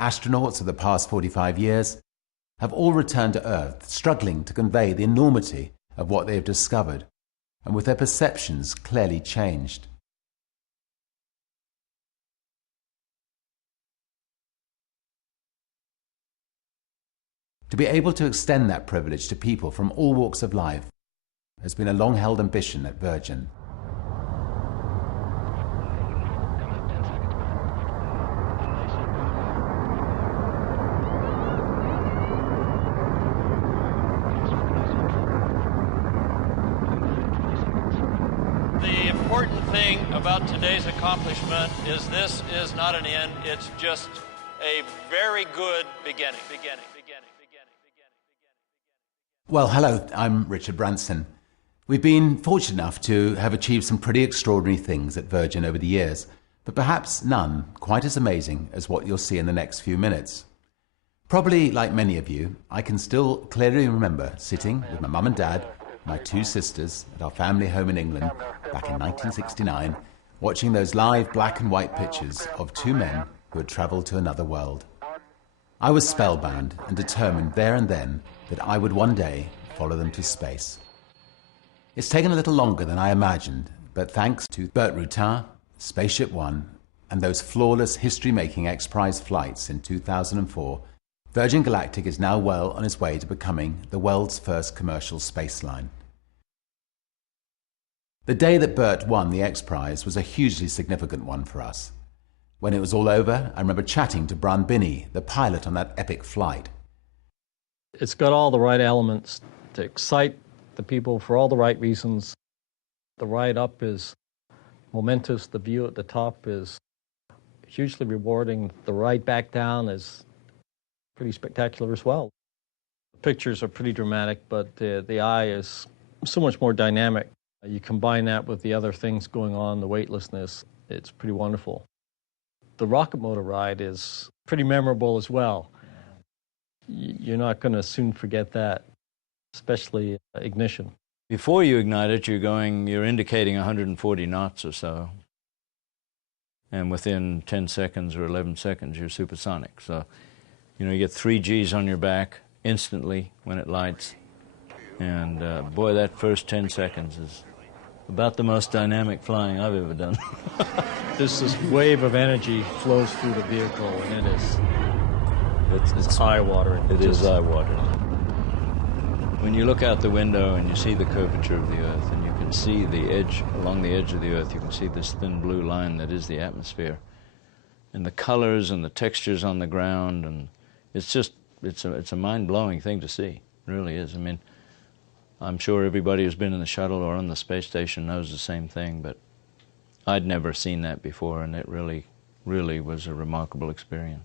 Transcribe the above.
astronauts of the past 45 years have all returned to Earth, struggling to convey the enormity of what they have discovered, and with their perceptions clearly changed. To be able to extend that privilege to people from all walks of life has been a long-held ambition at Virgin. The important thing about today's accomplishment is this is not an end, it's just a very good beginning. Well, hello, I'm Richard Branson. We've been fortunate enough to have achieved some pretty extraordinary things at Virgin over the years, but perhaps none quite as amazing as what you'll see in the next few minutes. Probably like many of you, I can still clearly remember sitting with my mum and dad, my two sisters, at our family home in England back in 1969, watching those live black and white pictures of two men who had travelled to another world. I was spellbound and determined there and then that I would one day follow them to space. It's taken a little longer than I imagined, but thanks to Burt Rutan, Spaceship One, and those flawless history-making X-Prize flights in 2004, Virgin Galactic is now well on its way to becoming the world's first commercial space line. The day that Burt won the X-Prize was a hugely significant one for us. When it was all over, I remember chatting to Brian Binney, the pilot on that epic flight. It's got all the right elements to excite the people for all the right reasons. The ride up is momentous. The view at the top is hugely rewarding. The ride back down is pretty spectacular as well. The pictures are pretty dramatic, but the eye is so much more dynamic. You combine that with the other things going on, the weightlessness, it's pretty wonderful. The rocket motor ride is pretty memorable as well. You're not going to soon forget that, especially ignition. Before you ignite it, you're indicating 140 knots or so. And within 10 seconds or 11 seconds, you're supersonic. So, you get 3 Gs on your back instantly when it lights. And boy, that first 10 seconds is about the most dynamic flying I've ever done. This wave of energy flows through the vehicle, and it's eye-watering. It is eye-watering. When you look out the window and you see the curvature of the Earth, and you can see the edge, along the edge of the Earth, you can see this thin blue line that is the atmosphere, and the colors and the textures on the ground, and it's a mind-blowing thing to see. It really is. I mean, I'm sure everybody who's been in the shuttle or on the space station knows the same thing, but I'd never seen that before, and it really, really was a remarkable experience.